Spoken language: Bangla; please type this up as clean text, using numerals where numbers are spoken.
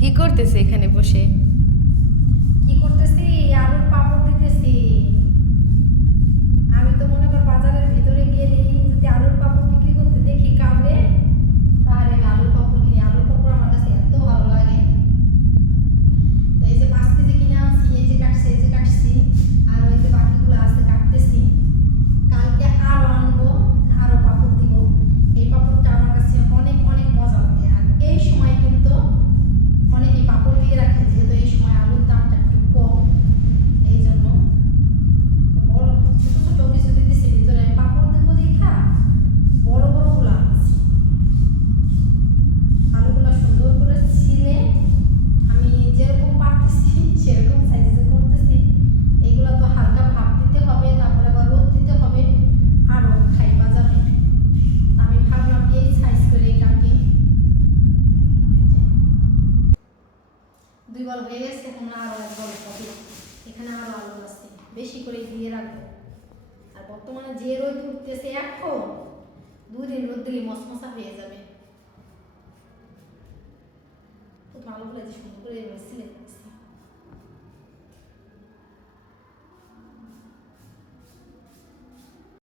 কি করতেছে এখানে বসে? কি করতেছি? আলুর পাপড় দিতেছি। আমি তো মনে কর বাজারের ভিতরে গেলেই যদি আলুর পাপড় বিক্রি করতে দেখি কাউরে, তাহলে আমি আলুর পাপড় কিনি। আলুর পাপড় আমার কাছে এত ভালো লাগে। তো এই যে 5 কেজি কিনে আনছি, এই যে কাটছি, এই যে কাটছি, আর ওই যে বাকিগুলো আছে কাটতেছি। কালকে আরো আনবো, আরো পাপড় দিব। এই পাপড়টা আমার কাছে অনেক অনেক মজা লাগে। আর এই সময় কিন্তু অনেকেই পাপড় দিয়ে রাখে, যেহেতু এই সময় আলুর দামটা একটু কম, এই জন্য তো বড় ছোট ছোট কিছু দিতেছে ভিতরে। আমি পাপড় দেবো দেখা বড় বড় গুলো আনছি। আলুগুলো সুন্দর করে ছিলে আমি যেরকম পারতেছি সেরকম সাইজে করতেছি। এগুলো তো হালকা ভাপ দিতে হবে, তারপরে আবার রোদ দিতে হবে, আরও খাইবা যাবে। আমি ভাবলাম এই সাইজ করে কাটি। 2 বল হয়ে গেছে, এখন আরও 1 বল হবে। এখানে আরও আলু আছে, বেশি করে দিয়ে রাখবো। আর বর্তমানে যে রোদ উঠতেছে, এখন 2 দিন রোদ দিলে মশমশা হয়ে যাবে। তো আলুগুলো যে সুন্দর করে সিলে